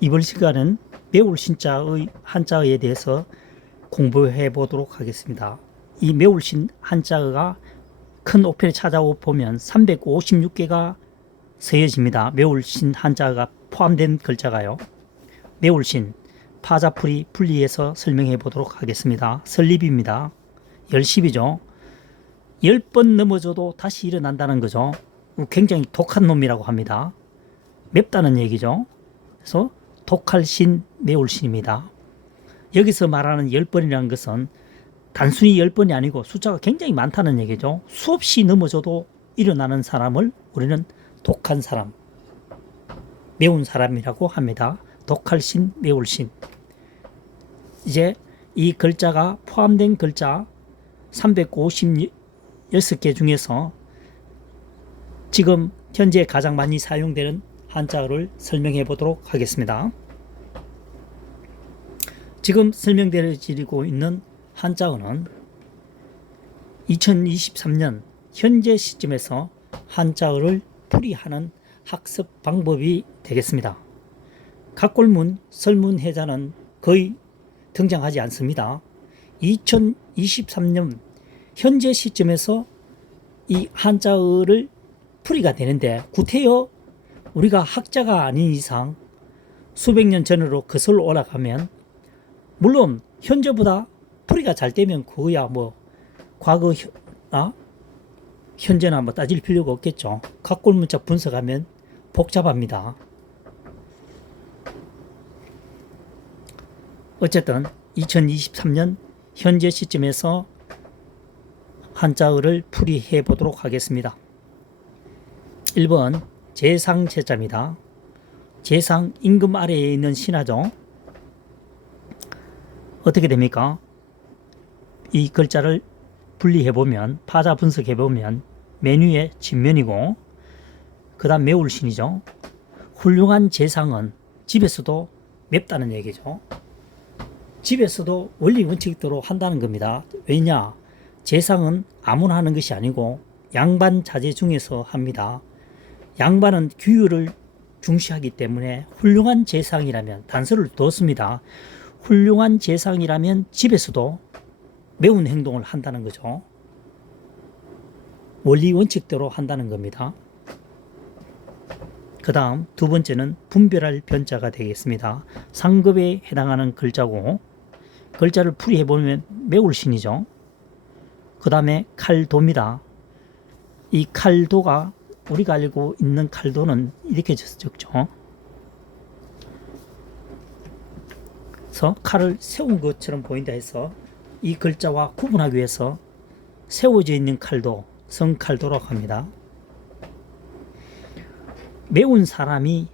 이번 시간은 매울 신자의 한자어에 대해서 공부해 보도록 하겠습니다. 이 매울 신 한자어가 큰 옥편에 찾아보면 356개가 쓰여집니다. 매울 신 한자어가 포함된 글자가요. 매울 신, 파자풀이 분리해서 설명해 보도록 하겠습니다. 설립입니다. 열십이죠. 10번 넘어져도 다시 일어난다는 거죠. 굉장히 독한 놈이라고 합니다. 맵다는 얘기죠. 그래서 독할 신, 매울 신입니다. 여기서 말하는 10번이라는 것은 단순히 10번이 아니고 숫자가 굉장히 많다는 얘기죠. 수없이 넘어져도 일어나는 사람을 우리는 독한 사람, 매운 사람이라고 합니다. 독할 신, 매울 신. 이제 이 글자가 포함된 글자 356개 중에서 지금 현재 가장 많이 사용되는 한자어를 설명해 보도록 하겠습니다. 지금 설명드리고 있는 한자어는 2023년 현재 시점에서 한자어를 풀이하는 학습 방법이 되겠습니다. 각골문, 설문해자는 거의 등장하지 않습니다. 2023년 현재 시점에서 이 한자어를 풀이가 되는데 구태여 우리가 학자가 아닌 이상 수백 년 전으로 거슬러 올라가면 물론 현재보다 풀이가 잘 되면 그거야 뭐 과거나 현재나 뭐 따질 필요가 없겠죠. 각골문자 분석하면 복잡합니다. 어쨌든 2023년 현재 시점에서 한자어를 풀이해 보도록 하겠습니다. 1번 재상제자입니다. 재상 임금 아래에 있는 신하죠. 어떻게 됩니까? 이 글자를 분리해보면 파자 분석해보면 메뉴의 진면이고 그 다음 매울신이죠. 훌륭한 재상은 집에서도 맵다는 얘기죠. 집에서도 원리 원칙대로 한다는 겁니다. 왜냐? 재상은 아무나 하는 것이 아니고 양반 자제 중에서 합니다. 양반은 규율을 중시하기 때문에 훌륭한 재상이라면 단서를 뒀습니다. 훌륭한 재상이라면 집에서도 매운 행동을 한다는 거죠. 원리 원칙대로 한다는 겁니다. 그 다음 두 번째는 분별할 변자가 되겠습니다. 상급에 해당하는 글자고 글자를 풀이해보면 매울신이죠. 그 다음에 칼도입니다. 이 칼도가 우리가 알고 있는 칼도는 이렇게 적죠. 그래서 칼을 세운 것처럼 보인다 해서 이 글자와 구분하기 위해서 세워져 있는 칼도, 성칼도라고 합니다. 매운 사람이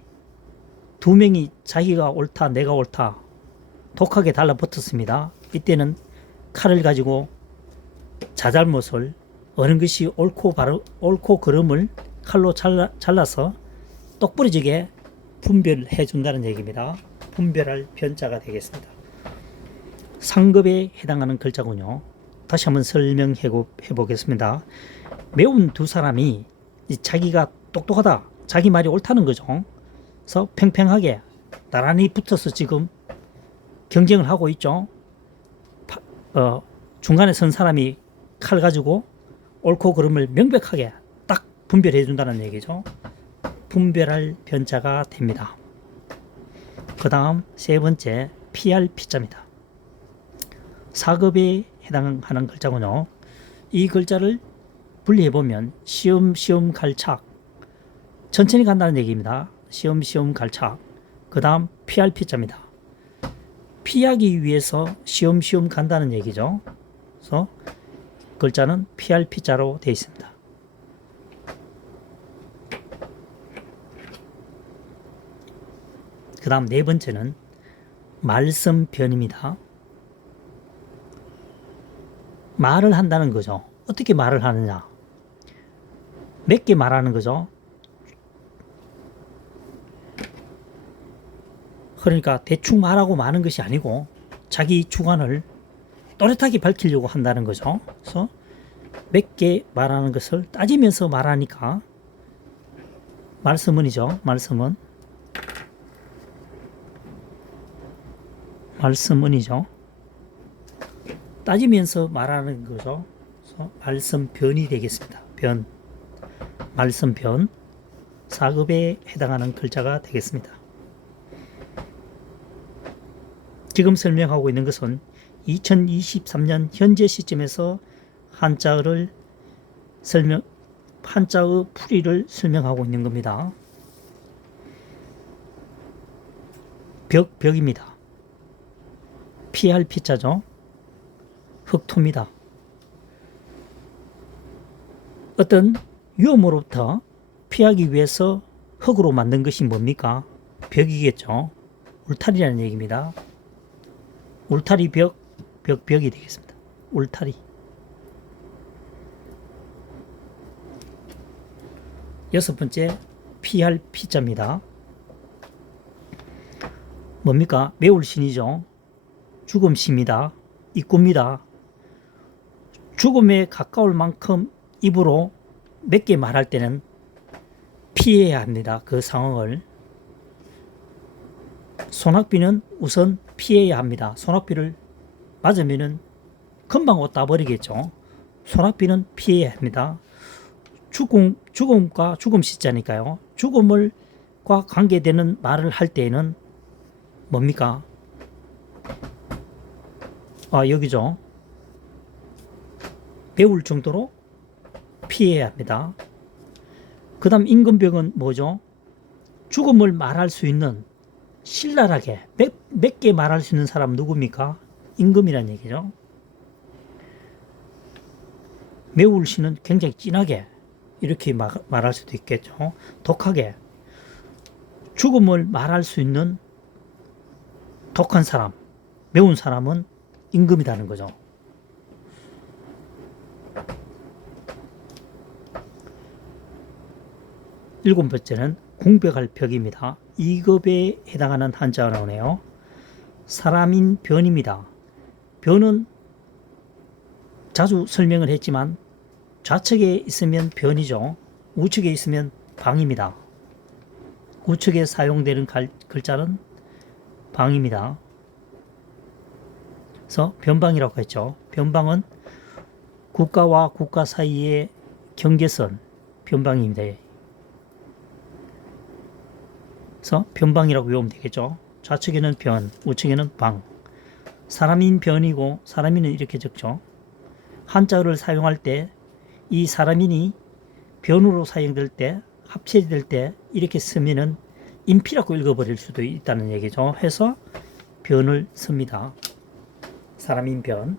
두 명이 자기가 옳다, 내가 옳다 독하게 달라붙었습니다. 이때는 칼을 가지고 자잘못을 어느 것이 옳고 그름을 칼로 잘라서 똑부러지게 분별해 준다는 얘기입니다. 분별할 변자가 되겠습니다. 상급에 해당하는 글자군요. 다시 한번 설명해 보겠습니다. 매운 두 사람이 자기가 똑똑하다, 자기 말이 옳다는 거죠. 그래서 팽팽하게 나란히 붙어서 지금 경쟁을 하고 있죠. 중간에 선 사람이 칼 가지고 옳고 그름을 명백하게 딱 분별해 준다는 얘기죠. 분별할 변자가 됩니다. 그 다음 세 번째 피할 피자입니다. 사급에 해당하는 글자군요. 이 글자를 분리해보면 시험시험 갈착, 천천히 간다는 얘기입니다. 시험시험 갈착. 그 다음 피할 피자입니다. 피하기 위해서 시험시험 간다는 얘기죠. 그래서 글자는 피할 피자로 되어 있습니다. 그 다음 네 번째는 말씀변입니다. 말을 한다는 거죠. 어떻게 말을 하느냐? 몇 개 말하는 거죠. 그러니까 대충 말하고 마는 것이 아니고 자기 주관을 또렷하게 밝히려고 한다는 거죠. 그래서 몇 개 말하는 것을 따지면서 말하니까 말씀은이죠. 말씀은 말씀은이죠. 따지면서 말하는 거죠. 그래서 말씀변이 되겠습니다. 변, 말씀변, 4급에 해당하는 글자가 되겠습니다. 지금 설명하고 있는 것은 2023년 현재 시점에서 한자의 풀이를 설명하고 있는 겁니다. 벽입니다. 피할 피자죠. 흑토입니다. 어떤 위험으로부터 피하기 위해서 흙으로 만든 것이 뭡니까? 벽이겠죠. 울타리라는 얘기입니다. 울타리 벽이 되겠습니다. 울타리. 여섯 번째, 피할 피자입니다. 뭡니까? 매울신이죠. 죽음시입니다. 입구입니다. 죽음에 가까울 만큼 입으로 몇 개 말할 때는 피해야 합니다. 그 상황을. 소낙비는 우선 피해야 합니다. 소낙비를 맞으면은 금방 옷 따버리겠죠. 소낙비는 피해야 합니다. 죽음과 죽음시자니까요. 죽음과 관계되는 말을 할 때에는 뭡니까? 여기죠. 매울 정도로 피해야 합니다. 그 다음 임금벽은 뭐죠? 죽음을 말할 수 있는 신랄하게 몇 개 말할 수 있는 사람 누굽니까? 임금이란 얘기죠. 매울시는 굉장히 진하게 이렇게 말할 수도 있겠죠. 독하게 죽음을 말할 수 있는 독한 사람, 매운 사람은 임금이라는 거죠. 일곱 번째는 공백할 벽입니다. 2급에 해당하는 한자가 나오네요. 사람인 변입니다. 변은 자주 설명을 했지만 좌측에 있으면 변이죠. 우측에 있으면 방입니다. 우측에 사용되는 글자는 방입니다. 그래서 변방이라고 했죠. 변방은 국가와 국가 사이의 경계선, 변방입니다. 그래서 변방이라고 외우면 되겠죠. 좌측에는 변, 우측에는 방. 사람인 변이고 사람인은 이렇게 적죠. 한자어를 사용할 때 이 사람인이 변으로 사용될 때, 합체될 때 이렇게 쓰면은 인피라고 읽어버릴 수도 있다는 얘기죠. 해서 변을 씁니다. 사람인 변.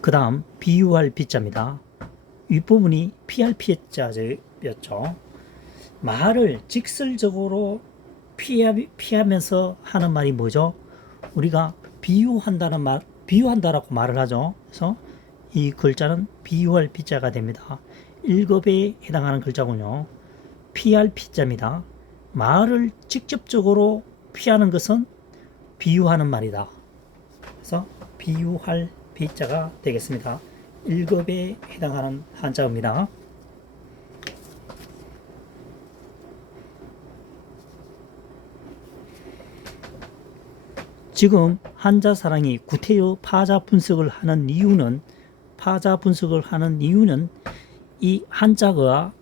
그 다음 비유할 비자입니다. 윗부분이 피할 피자였죠. 말을 직설적으로 피하면서 하는 말이 뭐죠? 우리가 비유한다라고 말을 하죠. 그래서 이 글자는 비유할 피자가 됩니다. 1급에 해당하는 글자군요. 피할 피자입니다. 말을 직접적으로 피하는 것은 비유하는 말이다. 그래서 비유할 피자가 되겠습니다. 1급에 해당하는 한자입니다. 지금 한자사랑이 구태여 파자 분석을 하는 이유는 이 한자가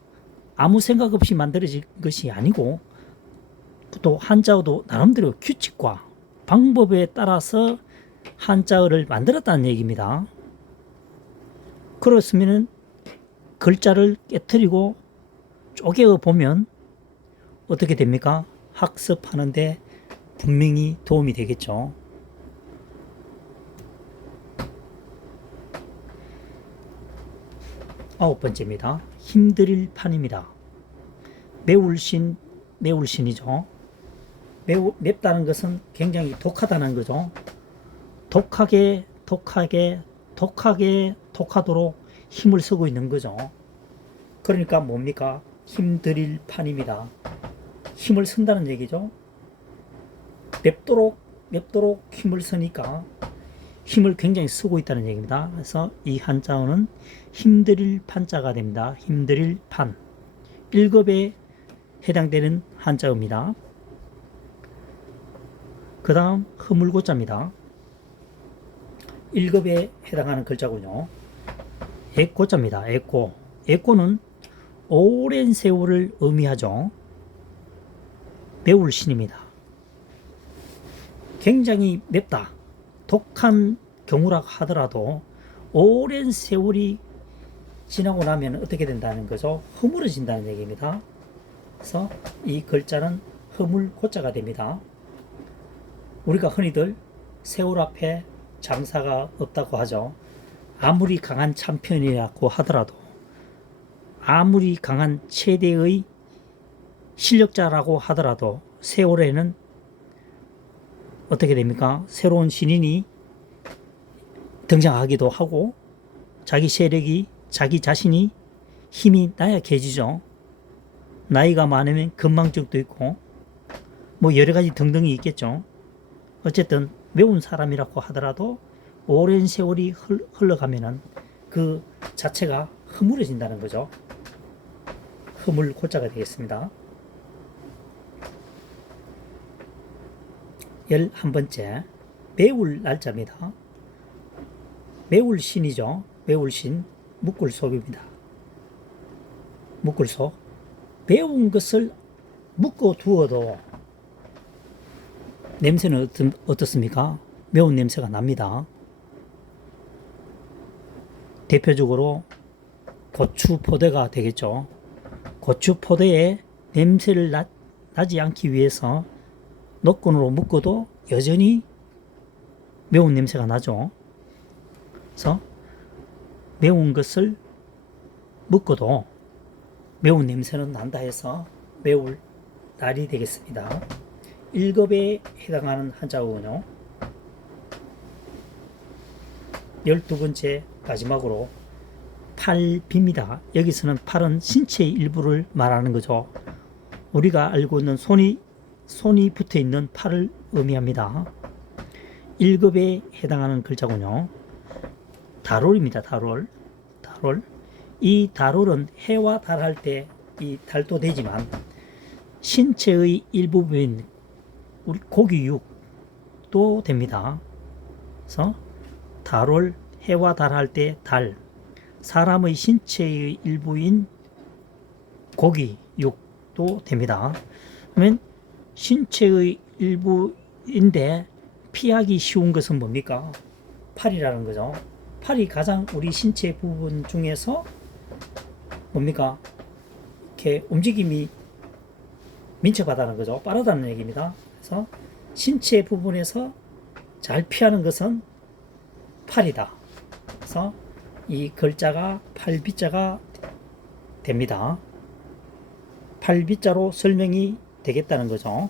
아무 생각 없이 만들어진 것이 아니고 또 한자어도 나름대로 규칙과 방법에 따라서 한자어를 만들었다는 얘기입니다. 그렇으면 글자를 깨트리고 쪼개어 보면 어떻게 됩니까? 학습하는데 분명히 도움이 되겠죠. 아홉 번째입니다. 힘들일 판입니다. 매울신이죠. 맵다는 것은 굉장히 독하다는 거죠. 독하도록 힘을 쓰고 있는 거죠. 그러니까 뭡니까? 힘들일 판입니다. 힘을 쓴다는 얘기죠. 맵도록 힘을 쓰니까 힘을 굉장히 쓰고 있다는 얘기입니다. 그래서 이 한자어는 힘들일 판자가 됩니다. 힘들일 판. 1급에 해당되는 한자어입니다. 그 다음 허물고자입니다. 1급에 해당하는 글자군요. 애꼬자입니다. 애꼬. 애꼬는 오랜 세월을 의미하죠. 매울 신입니다. 굉장히 맵다, 독한 경우라 하더라도 오랜 세월이 지나고 나면 어떻게 된다는 거죠? 허물어진다는 얘기입니다. 그래서 이 글자는 허물고자가 됩니다. 우리가 흔히들 세월 앞에 장사가 없다고 하죠. 아무리 강한 참편이라고 하더라도, 아무리 강한 최대의 실력자라고 하더라도 세월에는 어떻게 됩니까? 새로운 신인이 등장하기도 하고 자기 세력이, 자기 자신이 힘이 나약해지죠. 나이가 많으면 건망증도 있고 뭐 여러 가지 등등이 있겠죠. 어쨌든 매운 사람이라고 하더라도 오랜 세월이 흘러가면은 그 자체가 허물어진다는 거죠. 허물고자가 되겠습니다. 11번째, 매울 날짜입니다. 매울 신이죠. 매울 신, 묵골속입니다. 묵골속. 매운 것을 묶어 두어도 냄새는 어떻습니까? 매운 냄새가 납니다. 대표적으로 고추포대가 되겠죠. 고추포대에 냄새를 나지 않기 위해서 노끈으로 묶어도 여전히 매운 냄새가 나죠. 그래서 매운 것을 묶어도 매운 냄새는 난다 해서 매울 날이 되겠습니다. 1급에 해당하는 한자어군요. 12번째 마지막으로 팔비입니다. 여기서는 팔은 신체의 일부를 말하는 거죠. 우리가 알고 있는 손이 붙어 있는 팔을 의미합니다. 1급에 해당하는 글자군요. 달월입니다. 달월. 이 달월은 해와 달할 때 이 달도 되지만 신체의 일부분인 우리 고기 육도 됩니다. 그래서 달월, 해와 달할 때 달, 사람의 신체의 일부인 고기 육도 됩니다. 그러면 신체의 일부인데 피하기 쉬운 것은 뭡니까? 팔이라는 거죠. 팔이 가장 우리 신체 부분 중에서 뭡니까? 이렇게 움직임이 민첩하다는 거죠. 빠르다는 얘기입니다. 그래서 신체 부분에서 잘 피하는 것은 팔이다. 그래서 이 글자가 팔비자가 됩니다. 팔비자로 설명이 되겠다는 거죠.